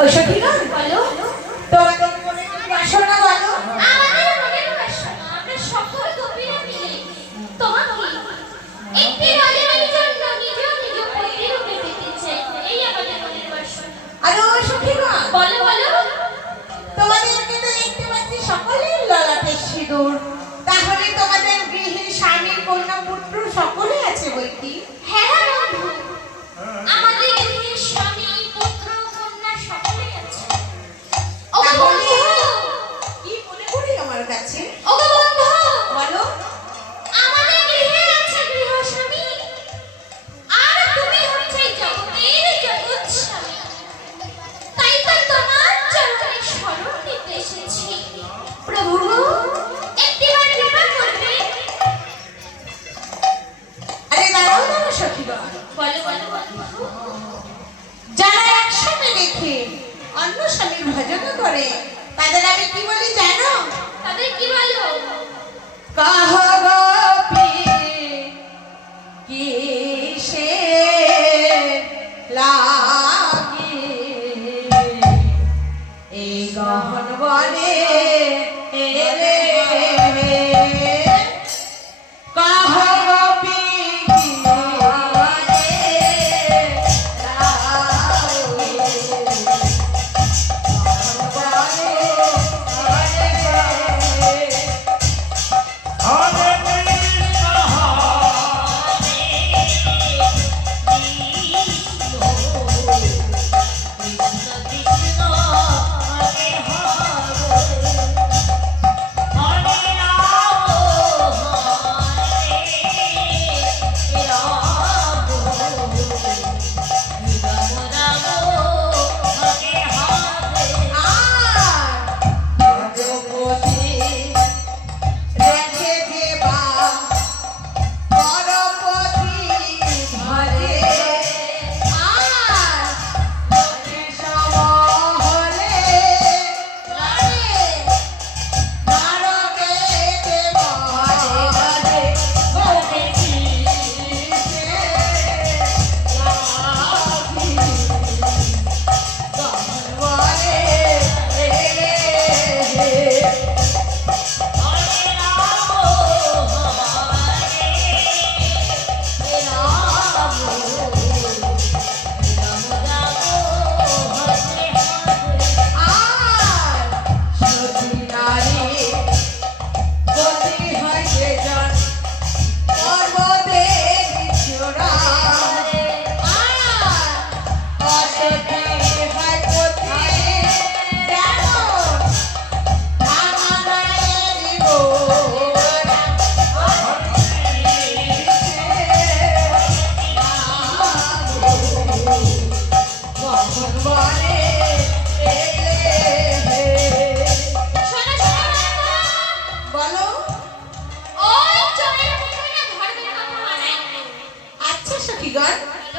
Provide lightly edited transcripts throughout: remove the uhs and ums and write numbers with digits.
ওই সখী না বলো তোমাদের মনে বাসনা বলো আমাদের মনের বাসনা আমরা সকল গোপীরা মিলে তোমাকে একটি রজনীর জন্য নিজ নিজ পত্নী রূপে পেতে চাই এই আমাদের মনের বাসনা আরে ও সখী না বলো বলো তোমাদেরকে তো দেখতে পাচ্ছি সকলের ললাটে সিঁদুর তাহলে তোমাদের গৃহে স্বামীর কন্যা পুত্র সকলে আছে বই কি হ্যাঁ বন্ধু আমাদের গৃহে স্বামী পুত্র কন্যা সকলেই আছে ওগো বন্ধু কি মনে করি আমার কাছে ওগো বন্ধু বলো আমাদের গৃহে আছে গৃহস্বামী আর তুমি হচ্ছে জগতের জগৎ স্বামী তাই তো তোমার চরণে শরণ নিতে এসেছি প্রভু একটিবার কৃপা করবে আরে দাঁড়াও দাঁড়াও সখীগণ বলো বলো বন্ধু যারা একসঙ্গে দেখে অন্য স্বামীর ভজন করে তাদের আমি কি বলি জানো তাদের কি বলো কাহ গোপী কিসে লাগি এই গহন বনে এলে কাহ গোপী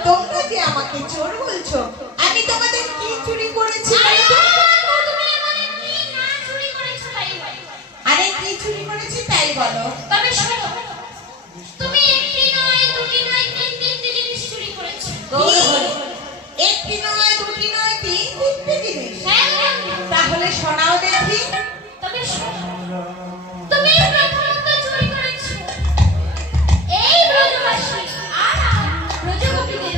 তোমরা যে আমাকে চোর বলছো আমি তোমাদের কি চুরি করেছি আরে কি চুরি করেছি তাই বলো তবে শোনো তুমি একটি নয় দুটি নয় তিনটি জিনিস চুরি করেছো একটি নয় দুটি নয় তিনটি জিনিস হ্যাঁ তাহলে শোনাও দেখি তবে শোনো তুমি প্রথমত চুরি করেছো এই ব্রজবাসী আর ব্রজগোপীদের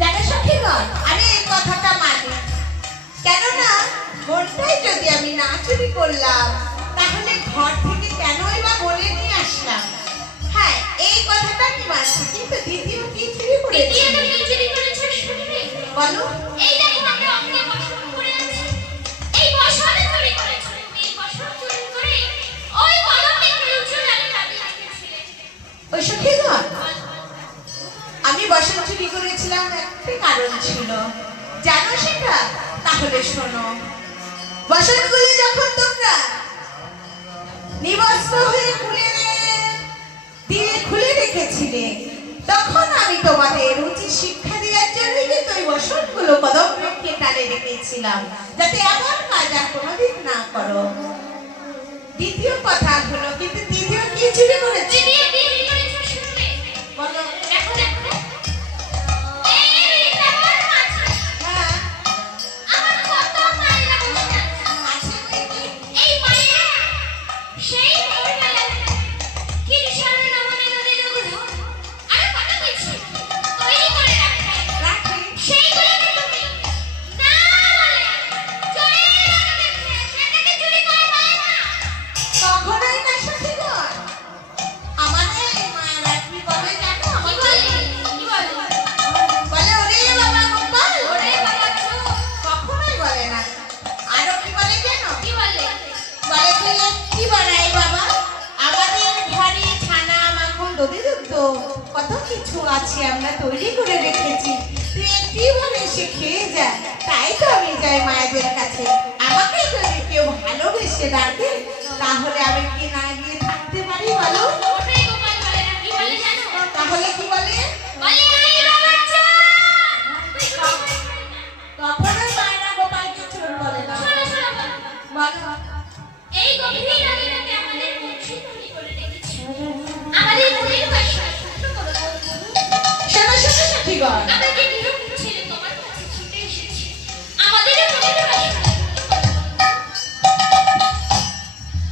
জানো সখীগণ আমি এই কথাটা মানি কেননা মনটাই যদি আমি না চুরি করলাম তাহলে ঘর থেকে কেনই বা বলে নিয়ে আসলাম হ্যাঁ এই কথাটা আমি মানছি কিন্তু দ্বিতীয় কি চুরি করেছি দ্বিতীয়ত কি চুরি করেছো শুনবে বলো এই দেখো আমরা অঙ্গে বসন করে আছি এই বসনে চুরি করেছো এই বসন চুরি করে ওই কলমে কেউচুর আগে দাবি রেখেছিলে ওই সখীগণ আমি বসন চুরি করেছিলাম একটা কারণ ছিল জানো সেটা তাহলে শোনো বসনগুলি যখন তোমরা নিবস্ত্র হয়ে খুলে রেখেছিলে তখন আমি তোমাদের উচিত শিক্ষা দেওয়ার জন্য কিন্তু ওই বসনগুলো কদম রেখে টানে রেখেছিলাম যাতে এমন কাজ আর কোনোদিন না করো দ্বিতীয় কথা হলো কিন্তু দ্বিতীয় কি চুরি করেছি দ্বিতীয় কি চুরি করেছো শুনবে বলো দেখো দেখো এই রিক্তার মাঝে হ্যাঁ খেয়ে যায়, তাই তো আমি যাই মায়েদের কাছে। আমাকে যদি কেউ ভালোবেসে ডাকে, তাহলে আমি কি না গিয়ে থাকতে পারি বলো? ওটাই গোপাল বলে না, কি বলে জানো? তাহলে কি বলে? বলে এই বাবাচ্চা! কখনোই মায়েরা গোপালকে চোর বলে না। শোনো, শোনো, বলো। বলো। এই গভীর রাতে রাতে আমাদের বংশী তৈরি করে রেখেছে। আমাদের মনের ভাষা ছোট করে বলবো। শোনো শোনো সখীগণ, আমরা যে নিরীহ ছেলে তোমার কাছে ছুটে এসেছি। আমাদের মনের ভাষা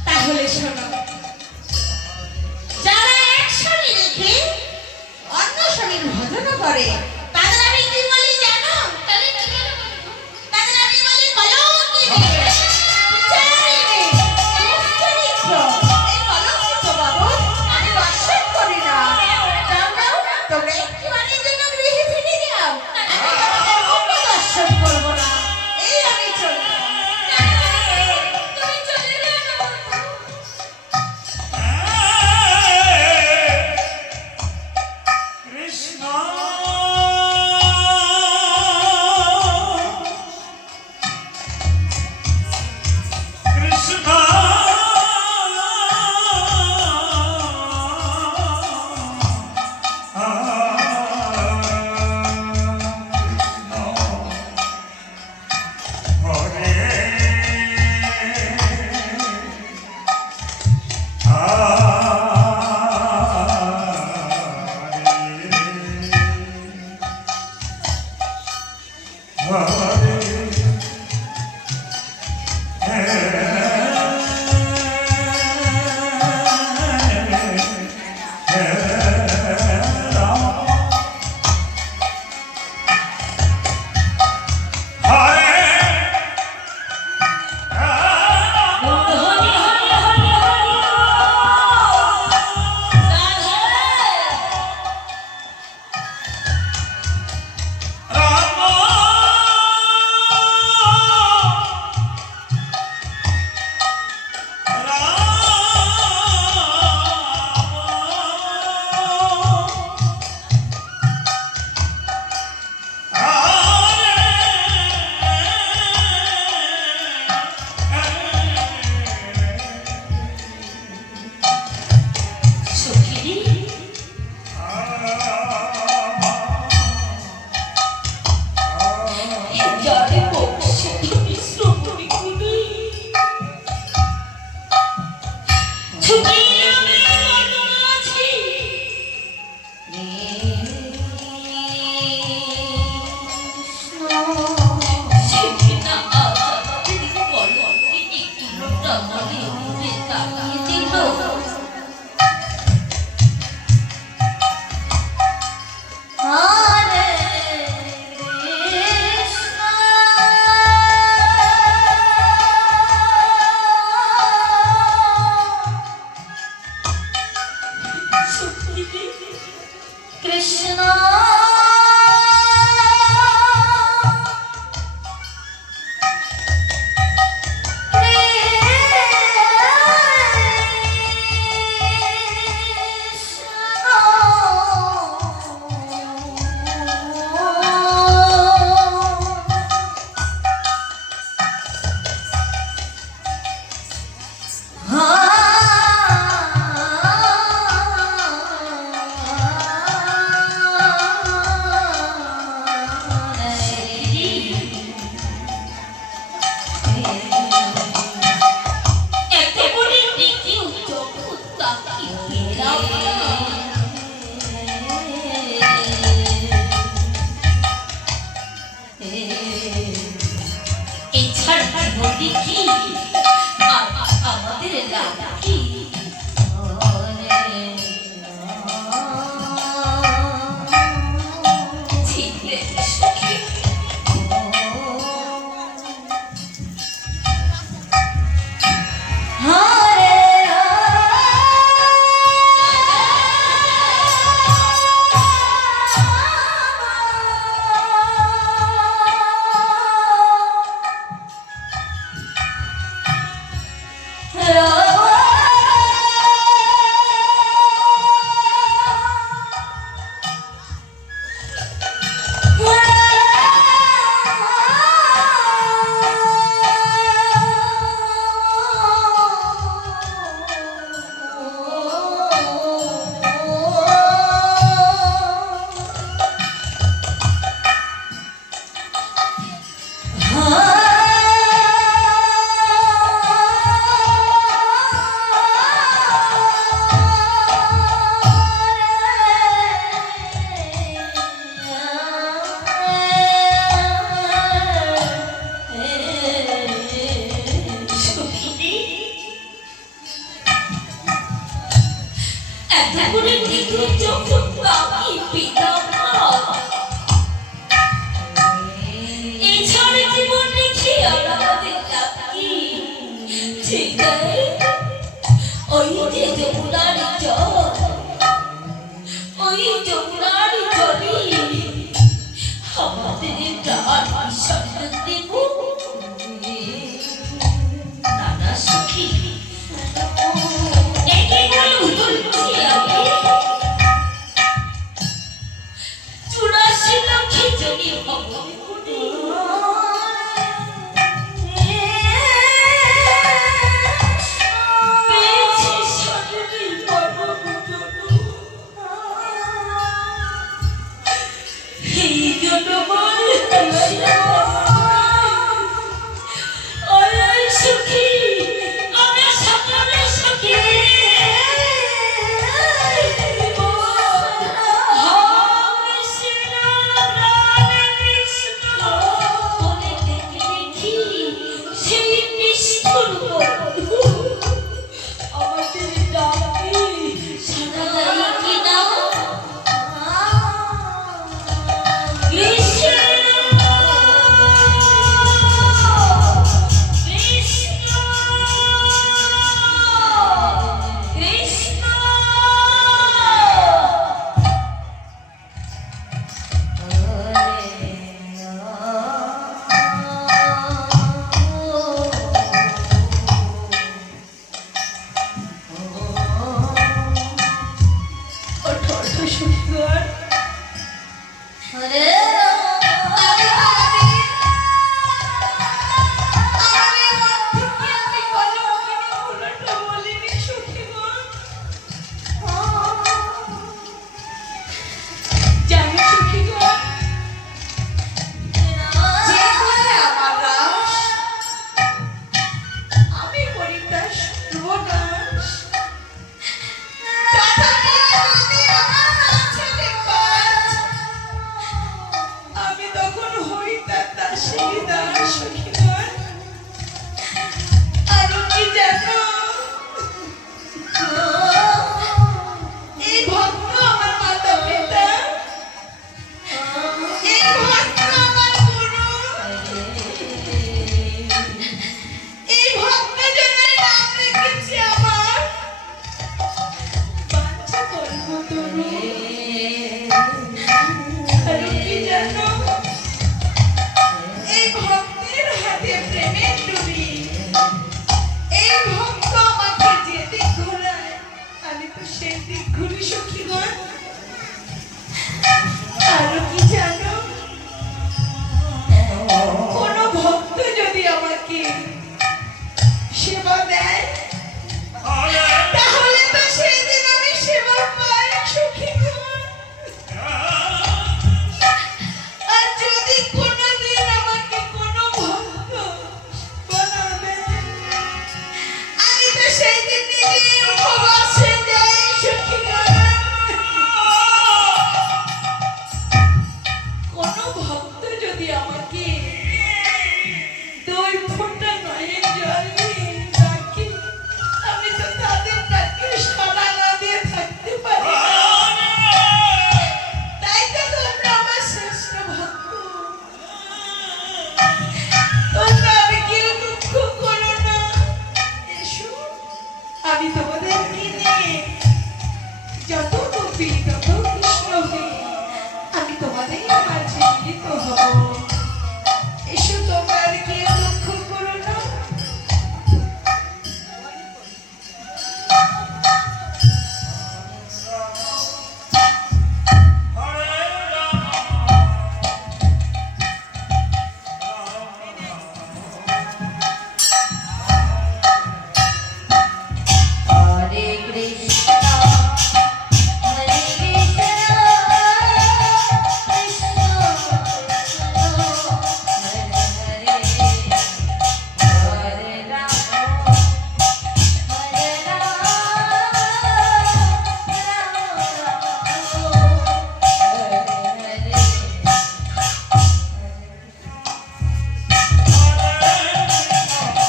তাহলে শোনো, যারা এক শরীর রেখে অন্য শরীর ভজনা করে, তাদের আমি কি বলি জানো? তাহলে কি বলো বলো? তাদের আমি বলি কলঙ্কিনী, চারিণী, দুশ্চরিত্র। এই কলঙ্কিত বাবদ আমি দর্শন করি না। যাও যাও, তোমরা একটুখানির জন্য গৃহে ফিরে যাও। আমি তোমাকে দর্শন করবো না। এই আমি চললাম। তুমি চলে যাও না বন্ধু। কৃষ্ণ কৃষ্ণ হে